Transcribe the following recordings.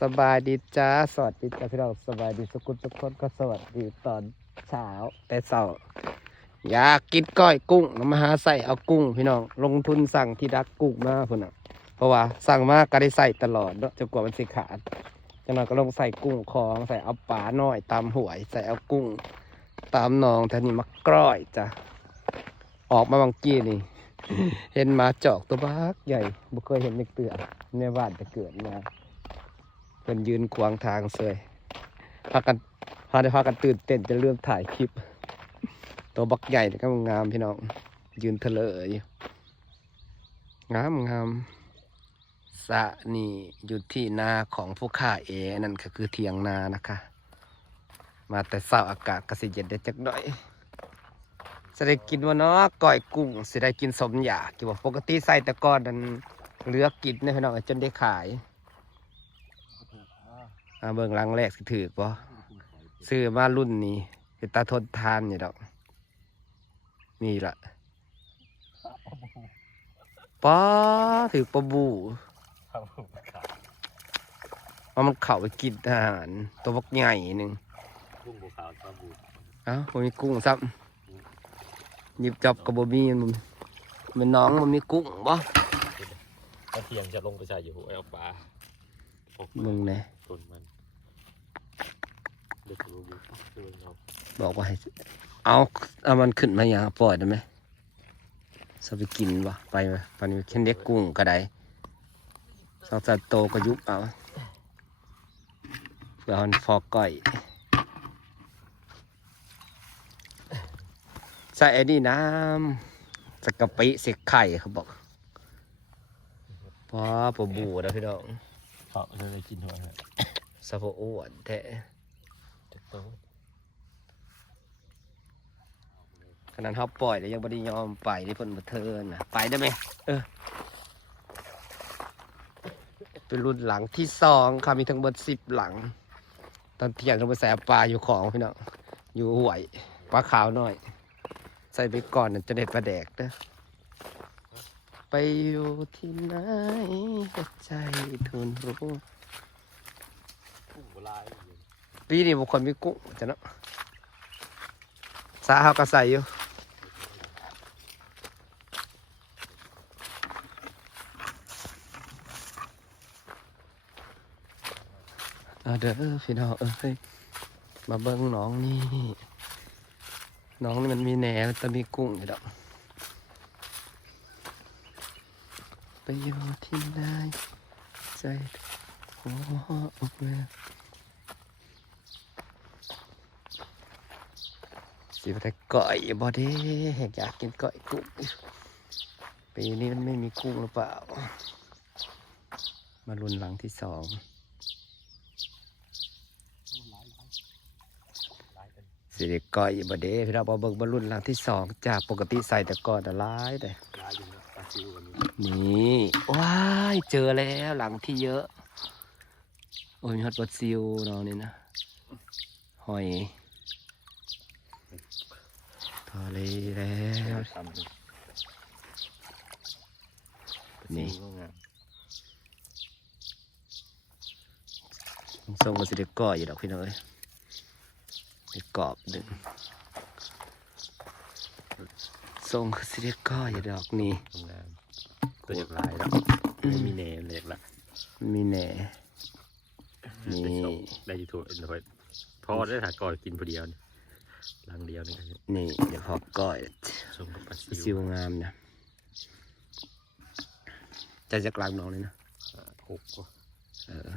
สบายดีจ้า สวัสดีจ้าพี่น้องสบายดีสกุลทุกคนก็สวัสดีตอนเช้าแต่เช้าอยากกินก้อยกุ้งน้ำมาหาใส่เอากุ้งพี่น้องลงทุนสั่งที่ดักกุ้งมาพุ่นน่ะ เพราะว่าสั่งมาก็ได้ใส่ตลอดเนาะจนกว่ามันสิขาดจังนั้นก็ลงใส่กุ้งของใส่เอาปลาหน้อยตามหวย ใส่เอากุ้ง ตามนองแทนี่มากร้อยจ้ะออกมาบางกี้นี่ เห็นมาจอกตัวบักใหญ่บ่เคยเห็นในเตือในบ้านแต่เกิดมา เพิ่นยืนขวางทางเสยพากันพาได้พากันตื่นเต้นจะเรื่องถ่ายคลิป ตัวบักใหญ่ก็งามพี่น้อง ยืนเถลออยู่งามงามสะนี่อยู่ที่นาของผู้ข้าเอนั่นก็คือเทียงนานะคะ มาแต่เช้าอากาศก็สิเย็นได้จักหน่อยจะได้กินว่าเนาะก้อยกุ้งสิได้กินสมอยากกี่ว่าปกติใส่แต่ก่อนนั้นเหลือกินนยพี่น้องจนได้ขาย อ่าเบิ่งหลังแรกสิถือบ่ซื้อมารุ่นนี้คือตาทนทานนี่ดอก นี่ล่ะป้าถือปลาบูว่ามันเข้าไปกินอาหารตัวบักใหญ่หนึ่งกุ้งบัวขาวปลาบูเอ้าบ่มีกุ้งซ้ำหยิบจับกับบ่มีมันมันน้องมันมีกุ้งบ่ถ้าเทียงจะลงไปใส่อยู่เอาปลาพกมึงแหน่ตุนมันเด็กรู้อยู่เดินเอา บอกว่าให้เอาเอามันขึ้นมาอย่างปล่อยได้ไหมสไปกินบ่ไปไหมปานนี้แค่เด็กกุ้งก็ได้สองสัตว์โตก็ยุบเอาเพื่อมันฟอกก้อยใส่ไอ้นี่น้ำสกกะปิเสกไข่เขาบอกพอปวบูนะพี่น้องเขาจะได้กินหัวฮะสะโพกอ้วนแท้ จะโตขนาดเขาปล่อยแล้วยังไม่ได้ยอมไปที่เพิ่นมาเทินนะไปได้ไหมเออ เป็นรุ่นหลังที่สองค่ะมีทั้งหมดสิบหลัง ตอนเที่ยงเราไปใส่ปลาอยู่ของพี่น้องอยู่หวยปลาขาวหน่อย ใส่ไปก่อนจะเด็ดปลาแดกเด้อไปอยู่ที่ไหนหัวใจทุนรู้กุ้งโบราณ ปีนี้บุคคลมีกุ้งจะเนาะสาเขาก็ใส่อยู่เด้อพี่น้องเอ้ยมาเบิ้งน้องนี่ น้องนี่มันมีแหนมันจะมีกุ้งอยู่ดอกไปอยู่ที่ไหนใจหัวอกเมื่ สิบแต่ก้อยบ่เด้อยากกินก้อยกุ้งปีนี้มันไม่มีกุ้งหรือเปล่า มารุนหลังที่สองสิริก้อยบ่เด้พี่เราบอเบิ่งบอลรุ่นหลังที่สองจากปกติใส่แต่ก่อนแต่ร้ายแต่ร้ายอยู่นะปลาซิววันนี้นี่ว้ายเจอแล้วหลังที่เยอะ โอ้ยมีฮอตบอซิลเนาะนี่นะหอย ทะเลแล้วทำเลยนี่ก็งามทรงก็สิได้ก้อยอยู่ดอกพี่น้องเอ้ยไปกรอบหนึ่งทรงก็สิได้ก้อยอยู่ดอกนี่งามตัวอยากลายแล้วไม่มีเนมเลยละมีแหน่นี่ได้ส่งได้ยูทูบเอ็นไว้พอได้ถ่ายก่อนกินพอเดียวนี่ ลังเดียวนี่นี่เดี๋ยวพอก้อยส่งกับปลาซิซิววงามนะใจจะกลางน้องเลยนะหกก็เออ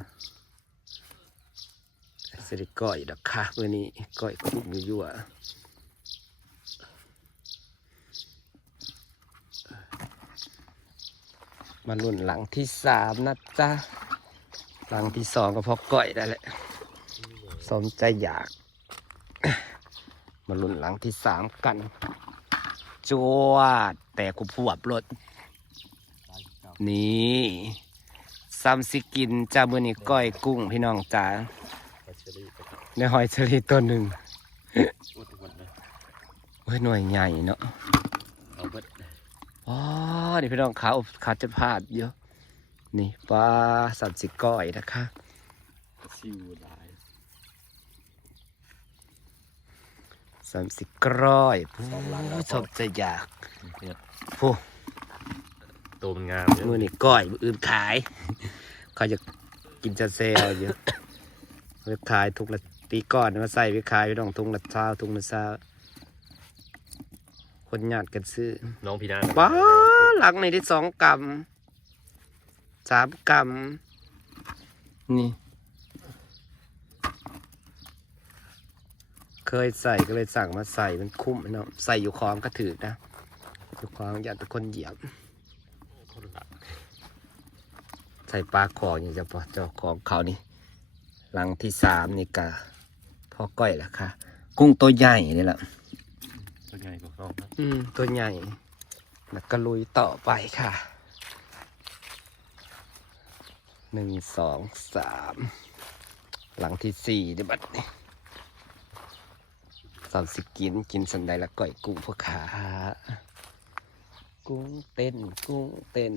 สิริก้อยดอกค่ะมื่อนี้ก้อยคุ้มยั่วๆมารุ่นหลังที่สามนะจ๊ะหลังที่สองก็พอก้อยได้แหละสมใจอยาก มารุ่นหลังที่สามกันจวดแต่กูผวบรถนี่ซัมสิกินจ้ามือนี่ก้อยกุ้งพี่น้องจ๋าในหอยเชอรี่ตัวหนึ่งเฮ้ยหน่วยใหญ่เนาะเอาเบิดอ๋อนี่พี่น้องขาขาจะพลาดเยอะ นี่ปลาสัตว์สิก้อยนะคะ ซิวหลาย สามสิบกร้อยผู้ชอบจะอยากเนี่ยผู้ตัวมันงามเนี่ยมือนี่ก้อยมืออื่นขายเขาจะกินจะเซลอยู่ไปขายทุกละตีก้อนมาใส่ไปขายไปต้องทุงละเช้าทุงละเช้าคนญาติกันซื้อ น้องพี่นาป้าหลังในที่สองกรัมสามกรัมนี่ เคยใส่ก็เลยสั่งมาใส่มันคุ้มเนาะใส่อยู่คลองก็ถือนะอยู่คลองอย่าตะคนเหยียบคนละใส่ปลาคออย่างเฉพาะเจ้าของเขานี่หลังที่สามนี่กะพอก้อยละค่ะกุ้งตัวใหญ่นี่แหละตัวใหญ่กว่าน้องนะอืมตัวใหญ่แล้วก็ลุยต่อไปค่ะหนึ่งสองสามหลังที่สี่เดี๋ยวบัดนี้ สามสิกินกินสันใดละก้อยกุ้งพวกขา กุ้งเต้น กุ้งเต้น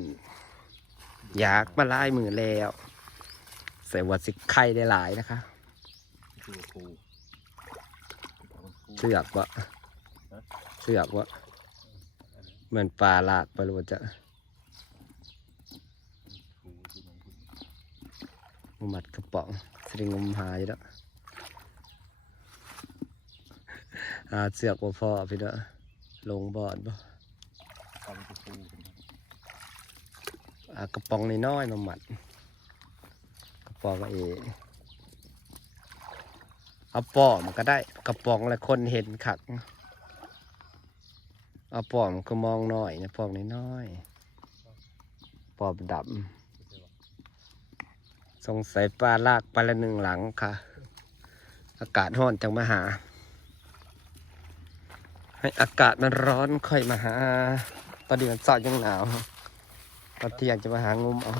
อยากมาไลายมือแล้วใส่วัดสิไข่ได้หลายนะคะเสือกวะเสือกวะเหมือนปลาลากไปรู้จะมุมัดกระป๋องสริงมหายแล้ว หาเสือกบ่พอพี่เด้อลงบ่อนบ่ทำตัวปูอากระป๋องน้อยๆมาหมัดกระป๋องเอเอาปอมก็ได้กระป๋องละคนเห็นขักเอาปอมก็มองหน่อยนะปอมน้อยๆปอมดำสงสัยปลาลากปละหนึ่งหลังค่ะ อากาศร้อนจังมาหา ให้อากาศมันร้อนค่อยมาหา ตอนนี้มันสอดยังหนาวตอนเที่ยงจะมาหางุมเอา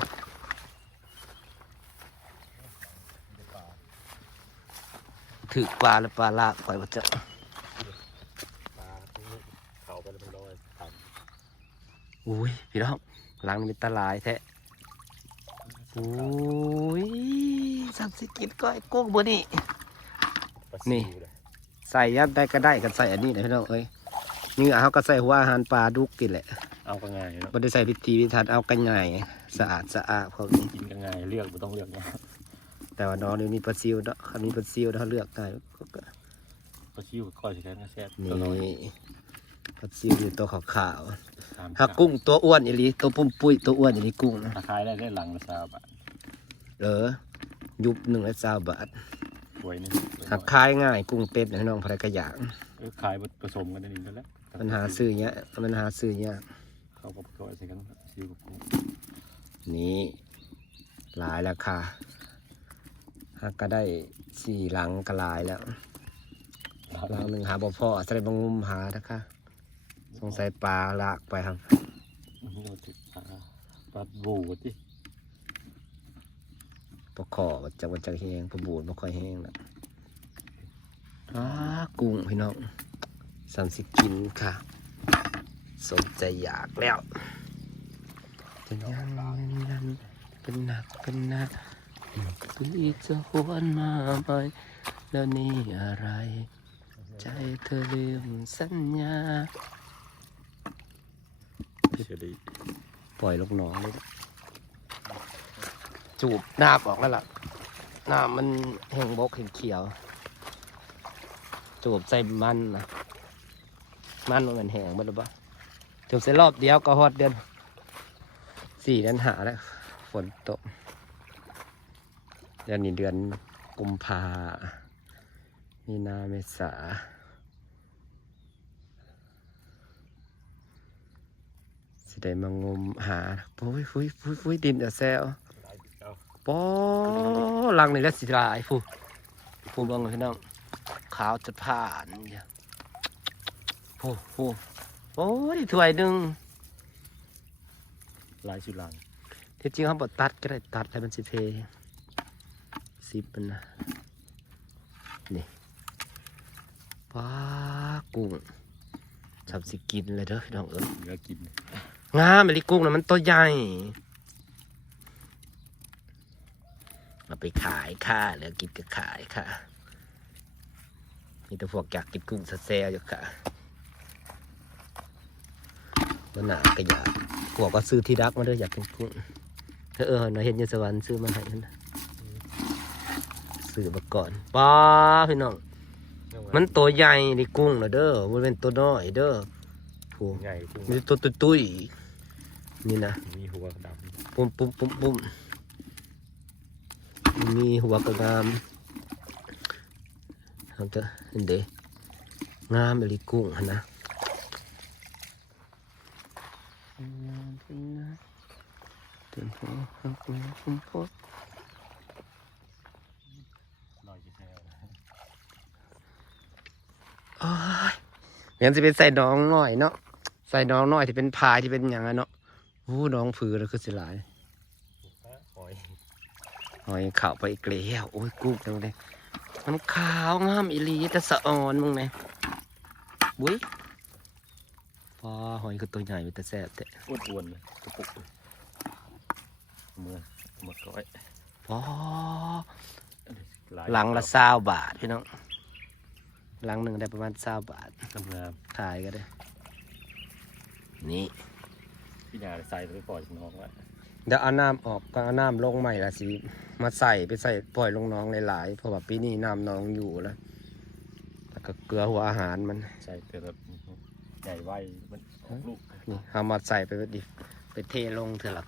ถือปลาแล้วปลาลากไปว่าจะปลาเขาไปแล้วมันลอยต่อุ้ยพี่น้องหลังนี่มีตาลายแท้อุ้ยสามสิกินก้อยกุ้งบนนี่นี่ ใส่ยัดได้ก็ได้กันใส่อันนี้นะพี่น้องเอ้ยนี่เขาก็ใส่หัวอาหารปลาดุกกินแหละเอาก็ง่ายเนาะไม่ได้ใส่พิธีพิธันเอากันใหญ่สะอาดสะอาดพวกนี้กินก็ง่ายเลือกไม่ต้องเลือกเนาะแต่ว่าน้องนี่มีปลาซิวเนาะเขามีปลาซิวเขาเลือกได้ปลาซิวกับก้อยสิแค่นั้นแซ่บนี่ตัวน้อยปลาซิวอยู่ตัวขาวสามๆถ้ากุ้งตัวอ้วนอย่างนี้ตัวปุ้มปุ้ยตัวอ้วนอย่างนี้กุ้งนะราคายได้ได้หลังละสามบาทเออยุบหนึ่งละสาบาท สวยนี่หักคายง่ายกุ้งเต้นให้น้องพระกระยางเออขายผสมกันได้นี่นั่นแหละมันหาซื้อเนี้ยมันหาซื้อเนี้ยเขาก็ก้อยใส่กันซิวกับกุ้งนี่หลายแล้วค่ะหากก็ได้สี่หลังก็หลายแล้วหลังหนึ่งหาบ่พอแสดงบางงุมหานะคะสงสัยปลาลากไปครับอื้อหือติดปลาปลาบูดดิ ปลาขอว่าจะว่าจะแห้งปลาบูดไม่ค่อยแห้งแล้วอ้ากุ้งพี่น้องสามสิกินค่ะสนใจอยากแล้วจะยังยังเป็นหนักเป็นหนักคือจะหวนมาไหมแล้วนี่อะไร ใจเธอลืมสัญญาเฉยปล่อยลูกน้องเลย จูบหน้าบออกแล้วล่ะหน้ามันแห้งบกเห็นเขียว จูบใส่มันนะมันมันแห้งหมดหรือเปล่าจูบใส่รอบเดียวก็ฮอดเดือนสี่เดือนหาแล้วฝนตกเดือนนี้เดือนกุมภามีนาเมษาสิได้มางมหาปุ้ยปุ้ยปุ้ยปุ้ยดินเดอะแซล ปอลังนี่แหละสิลายฟูฟูเบังเลยพี่น้องขาวจะผ่านเนี่ยฟูฟูโอ้ยถ้วยหนึ่งหลายสุดหลังที่จริงเขาบอกตัดก็ได้ตัดให้มันสิเพสิบมันนะนี่ป้ากุ้งชับสิกินเลยเด้อพี่น้องเอ้ยเหลือกินงามเลยกุ้งนะมันตัวใหญ่ เอาไปขายค่ะแล้วกินก็ขายค่ะมีแต่พวกอยากกินกุ้งสะแซวอยู่ค่ะมันหนาก็อยากพวกก็ซื้อที่รักมาด้วยอยากกินกุ้งเออเออเราเห็นอยสวรรค์ซื้อมาให้นั่นนะซื้อมาก่อนป้าพี่น้องมันตัวใหญ่ในกุ้งนะเด้อมันเป็นตัวน้อยเด้อผู้ใหญ่กุ้งมีตัวตุ้ยตุ้ยๆนี่นะมีหัวดปุ่มปุ่มปุ่มปุ่ม มีหัวกระงามเอาเถอะเห็นเด้งามเลยกุ้งนะงามจริงนะจนหัวหักแม่คุ้มพดำลอยจะแซวโอ้ยงั้นจะเป็นใส่น้องหน่อยเนาะใส่น้องหน่อยที่เป็นพายที่เป็นอย่างนั้นเนาะโอ้น้องผือแล้วคือสิหลาย หอยเข่าไปอีกแล้วโอ้ยกุ้งจังเลยมันขาวงามอีหลีแต่สะอ่อนมึงไงบุ้ยพอหอยคือตัวใหญ่แต่แซ่บแต่อ้วนๆเลยกระปุกเลยเมื่อหมดก้อยพอายหลังละเศร้าบาทพี่น้องหลังหนึ่งได้ประมาณเศร้าบาททำงานขายก็ได้ นี่พี่นาใส่ไปปล่อยน้องไว้ เดี๋ยวเอาน้ำออกก็เอาน้ำลงใหม่ละสิ มาใส่ไปใส่ปล่อยลงน้องหลายๆเพราะว่าปีนี้น้ำน้องอยู่แล้วแล้วก็เกลือหัวอาหารมันใส่แต่แบบใหญ่ไว้มันออกลูกนี่เอามาใส่ไปดิไปเทลงเถื่อละ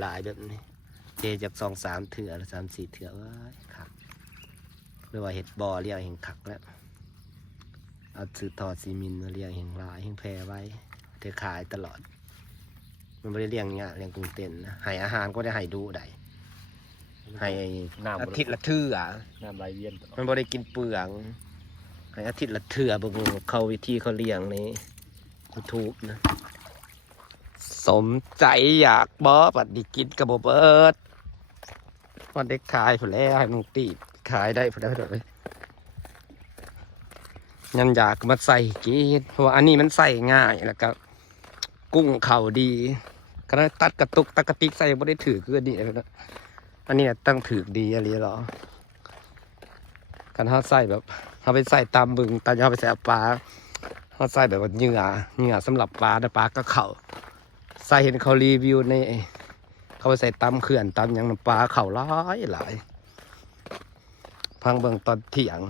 หลายๆแบบนี้เทจากสองสามเถื่อแล้วสามสี่เถื่อว้ายขักหรือว่าเห็ดบอเรียกเห็งขักแล้วเอาซื้อทอดซีมินมาเรียกเห็งลายเห็งแพรไว้เธอขายตลอด มันไม่ได้เลี้ยงเงี้ยเลี้ยงกุ้งเต้นนะให้อาหารก็ได้ให้ดูได้ให้น้ำอาทิตย์ละเทื่อน้ำไหลเวียนตลอดมันบ่ได้กินเปลืองให้อาทิตย์ละเทื่อเบิ่งเขาวิธีเขาเลี้ยงในยูทูบนะสมใจอยากบอปัดดิกินกับบเบิดมันได้ขายผุแล้วให้มึงตีบขายได้ผุแล้วเลยยันอยากมาใส่กินเพราะว่าอันนี้มันใส่ง่ายแล้วก็ กุ้งเข่าดี ก็ได้ตัดกระตุกตัดกระติกใส่ไม่ได้ถือคืออันนี้นะอันนี้ตั้งถือดีอะไรหรอกันเขาใส่แบบเขาไปใส่ตามบึงตามเขาไปใส่ปลาเขาใส่แบบเหงื่อเหงื่อสำหรับปลาแต่ปลาก็เข่าใส่เห็นเขารีวิวในเขาไปใส่ตำเขื่อนตำหยังปลาเข่าหลายหลายพังเบิงตอนเที่ยง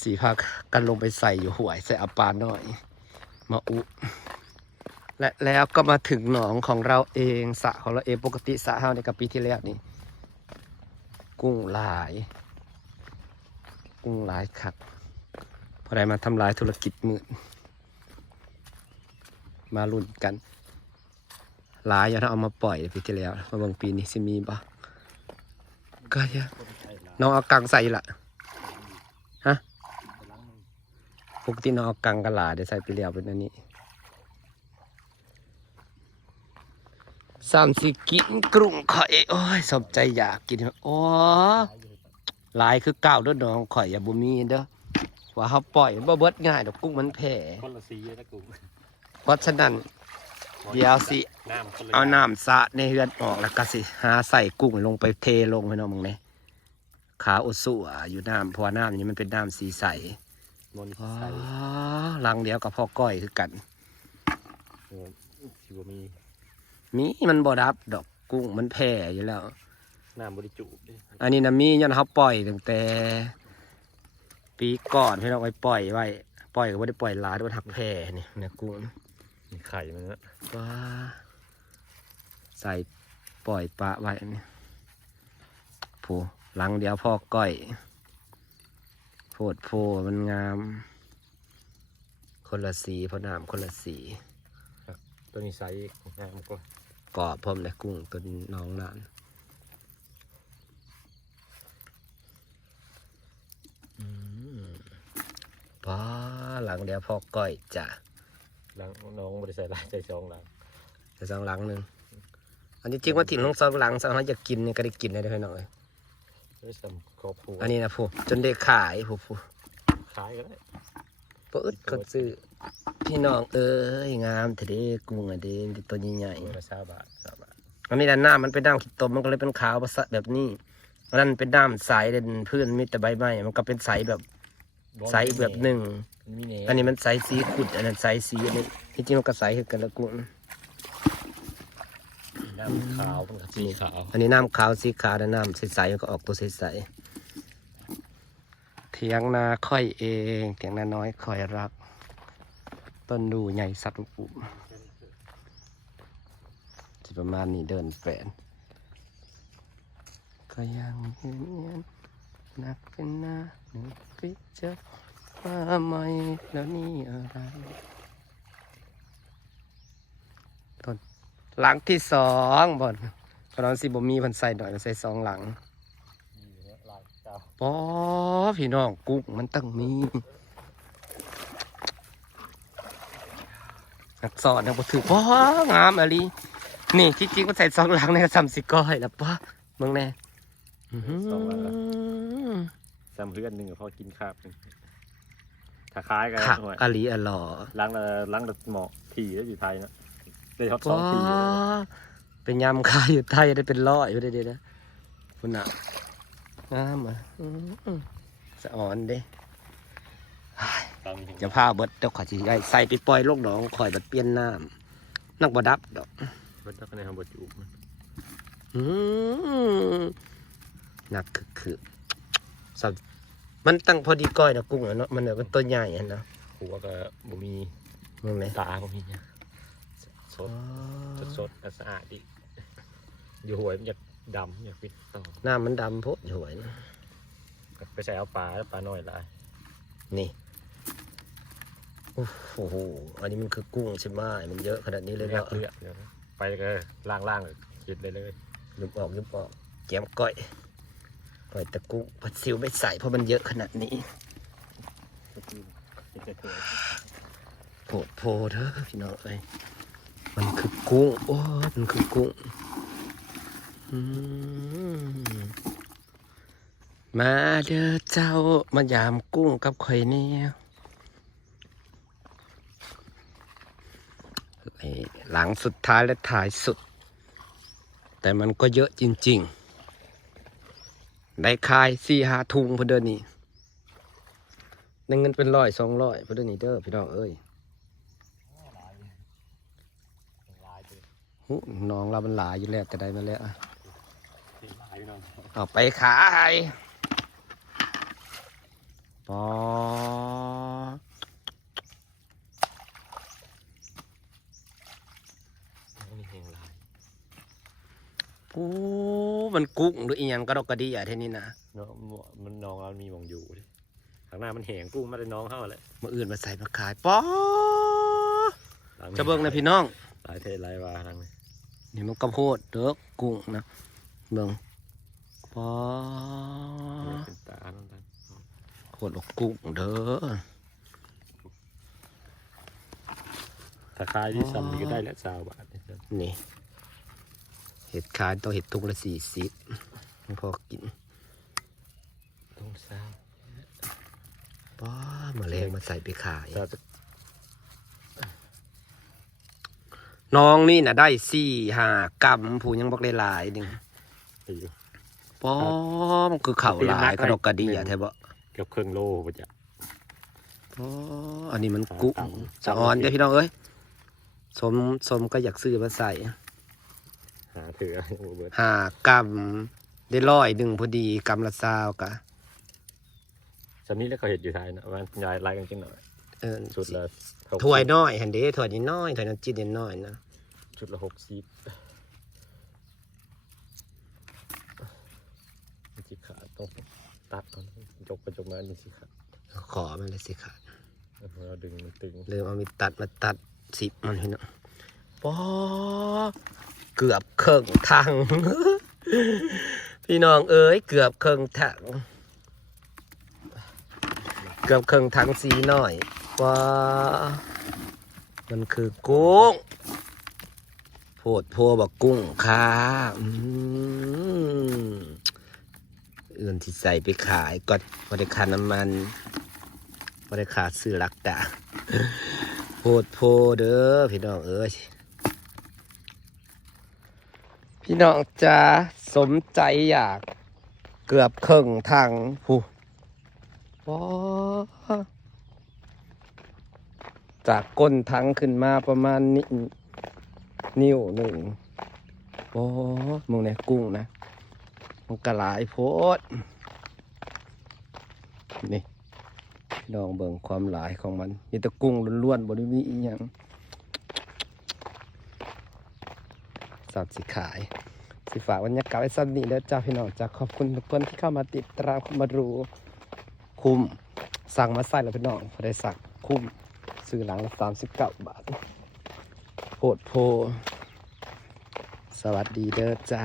สีพักกันลงไปใส่อยู่ห่วยใส่อปลาหน่อย มาอุ และแล้วก็มาถึงหนองของเราเองสระของเราเองปกติสระเฮาในกับปีที่แล้วนี่ กุ้งหลาย กุ้งหลายคักพอได้มาทำลายธุรกิจมืดมาลุ้นกัน หลายอย่างถ้าเอามาปล่อยปีที่แล้วมาบางปีนี้สิมีปะก็เยอะน้องเอากังใส่ละฮะปกติน้องเอากังกระหลาเดี๋ยวใส่ไปเรียวเป็นอันนี้ สามสิกินกรุงข่อยโอ้ยสมใจอยากกินโอ้หลายคือเก่าเด้อน้องข่อยอย่าบุมีเด้อว่าเขาปล่อยบ่เบิดง่ายดอกกุ้งมันแผ่คนละสีนะกูเพราะฉะนั้นเดี๋ยวสิน้ำคนละเอาน้ำสระในเฮือนออกแล้วก็สิหาใส่กุ้งลงไปเทลงให้น้องมึงเนี่ยขาอุสุอะอยู่น้ำเพราะว่าน้ำนี้มันเป็นน้ำสีใสมนอ๋อใส่ลังเดียวกับพ่อก้อยคือกันเออชิวมี มีมันบ่ดับดอกกุ้งมันแผ่อยู่แล้ว น้ำบริจุดิอันนี้นะมีย้อนเขาปล่อยตั้งแต่ ปีก่อนที่เราไปปล่อยไว้ปล่อยก็ไม่ได้ปล่อยหลายด้วยทักแผ่นี่เนี่ยกุ้งมีไข่มันนะว้าใส่ปล่อยปลาไว้นี่ผู้หลังเดียวพ่อก้อยโพดโพมันงาม คนละสีเพราะน้ำคนละสี ตัวนี้ใส่น้ำก็ กรอบพร้อมเลยกุ้งตัวน้องนานอืมป้าหลังเดียวพ่อก้อยจ้ะหลังน้องบริใส่ลายใส่ซองหลังจะสองหลังหนึ่งอันนี้จริงว่าถิ่นลงสองหลังสองหลังจะกินเนี่ยก็ได้กินได้ด้วยหน่อยได้สำครอบครัวอันนี้นะผู้จนได้ขายผู้ผู้ขายก็ได้ ปอึดก็ซื้อพี่น้องเอ้ยงามเถอะเด้กุ้งอะเด้ตัวใหญ่ตัวละสามบาทสามบาทๆอันนี้ด้านหน้ามันเป็นน้ำขิดตมมันก็เลยเป็นขาวประสะแบบนี้อันนั้นเป็นน้ำใสเด่นพื้นมีแต่ใบไม้มันก็เป็นใสแบบใสแบบหนึ่งมีเนอันนี้มันใสสีขุดอันนั้นใสสีอันนี้ที่จริงมันก็ใสคือกันละกุนน้ำขาวมันก็สีขาว อันนี้น้ำขาวสีขาวและน้ำใสๆมันก็ออกตัวใสๆ เถียงนาค่อยเองเถียงนาน้อยค่อยรัก ต้นดูใหญ่สักลูกปุ่มจะประมาณนี้เดินแฝนก็ยังเห็นเงียนนักเป็นหน้าหนึ่งพิจารว่าไม่แล้วนี่อะไร ต้นหลังที่สองบ่อนพอนอนสิบ่มีพันใส่หน่อยใส่สองหลัง เจ้าปอพี่น้องกุ้งมันต้องมีอักษรนะบ่ถือป้องามอะลีนี่ที่จริงมันใส่สองหลังในสามสิก้อยแล้วป้าเมืองแน่อื้อหือซ้ำเพื่อนหนึ่งกับพ่อกินคาบหนึ่งถ้าคล้ายกันขักหน่อยอะลีอะหล่อล้างละล้างละหมอกถี่แล้วอยู่ไทยนะได้ท็อปสอป้างถี่เลยเป็นยำคายอยู่ไทยได้เป็นร้อยอยู่ได้เด้นะคุณน่ะ งามอะอื้อหือสะอ่อนเด้ตามจะพาเบิดเดี๋ยวขอยสิได้ใส่ไปปล่อยลงหนองข่อยบัดเปลี่ยนน้ำนักบ่ดับดอกมันต้องในทำบทจูบมันอืมหนักคือคือสับมันตั้งพอดีก้อยนะกุ้งอะเนาะมันเนี่ยมันตัวใหญ่อะเนาะหัวก็บ่มีมึงเลยตาบ่มีเนี่ยสดสดสดและสะอาดดิอยู่หวยมันอยาก ดำอยากปิดต่อหน้ามันดำโพดหวยนะไปใส่เอาปลาแล้วปลาน้อยหลายนี่โอ้โหอันนี้มันคือกุ้งใช่ไหมมันเยอะขนาดนี้เลยเลือเนาะกเลือกเดี๋ยวนะไปก็ล่างๆเลยกินเลยเลยยุบออกยุบออกแกมก้อยก้อยตะกุ้งผัดซิวไม่ใส่เพราะมันเยอะขนาดนี้โผดโพเถอะพี่น้องเอ้ยมันคือกุ้งโอ้ยมันคือกุ้งอื มมาเด้อเจ้ามายามกุ้งกับข่อยเนี่ยไอ้หลังสุดท้ายและท้ายสุด แต่มันก็เยอะจริง ๆ ได้คายสี่หาทุงเพอเดินนี่ได้เงินเป็นร้อยสองร้อยเพอเดินนี่เด้อพี่น้องเอ้ยหูน้องเรามันหลายอยู่แล้วแต่ได้มาแล้วอะ เอาไปขายปอนี่เฮงลายปูมันกุ้งหรืออีหยังกระดอกกระดีอะทีนี้นะเนาะมันน้องเรามีหมองอยู่ดิข้างหน้ามันแหงกุ้งมาได้น้องเข้าเลยมาอื่นมาใส่มาขายปอจะเบิ่งนะพี่น้องหลายเทศหลายวาทางนี้นี่มันกระโพดเด้อกุ้งนะเบิ่ง ปอเป็นตาน้องตันโคตรกุ้งเด้อถ้าคายที่ซ้ำนี่ก็ได้แล้วสาวบาทนี่จ้ะนี่เห็ดขายต้องเห็ดทุกละสี่สิบพอกินต้องสาวป้ามาแรงมาใส่ไปขายสาวจะน้องนี่นะได้สี่ห้ากำผู้ยังบอกได้หลายหนึ่งไปอยู่ป้อมันคือเข่าหลายกระดกกระดีอะแทบบ่เกือบครึ่งโลปะจ๊ะป้ออันนี้มันกุ้งสะออนเด้อพี่น้องเอ้ยสมสมก็อยากซื้อมาใส่หาถือโอ้เบิร์ดห้ากำได้ร้อยหนึ่งพอดีกำละซาวกะสำนี้แล้วเขาเห็ดอยู่ไทยนะมันยายไล่กันจังหน่อยเออชุดละหกสิบถ้วยน้อยหันเด้ถ้วยนี้น้อยถ้วยน้ำจิ้มน้อยนะชุดละหกสิบมันสิขาด ต้องตัดเอายกไปยกมามันสิขาดขอมันเลยสิค่ะแล้วเราดึงมันตึงลืมเอามีตัดมาตัดสิบมันพี่น้องป้อเกือบเครื่องทาง พี่น้องเอ้ยเกือบเครื่องถังเกือบเครื่องถังสีหน่อยว้ามันคือกุ้งโพดโพบอกกุ้งค่ะอืม อื่นที่ใส่ไปขายก็บริคาน้ำมันบริคาซื้อรักดาโพดโพเด้อพี่น้องเอ้ยพี่น้องจะสมใจอยากเกือบครึ่งทางผู้ว้าจากก้นทั้งขึ้นมาประมาณนี้นิ้วหนึ่งโอ้มึงเนี่ยกุ้งนะ มันกระหลายโพดนี่ลองเบิ่งความหลายของมันมีต่กุ้งล้วนๆบริมีอีหยังสัตว์สิขาย สิฝากบรรยากาศไว้สั้นนี้เด้อจ้าพี่น้องจ้าขอบคุณทุกคนที่เข้ามาติดตามเข้ามาดูคุ้มสั่งมาใส่แล้วพี่น้องพอได้สั่งคุ้มซื้อหลังละสามสิบเก้าบาทโหดโพ สวัสดีเด้อจ้า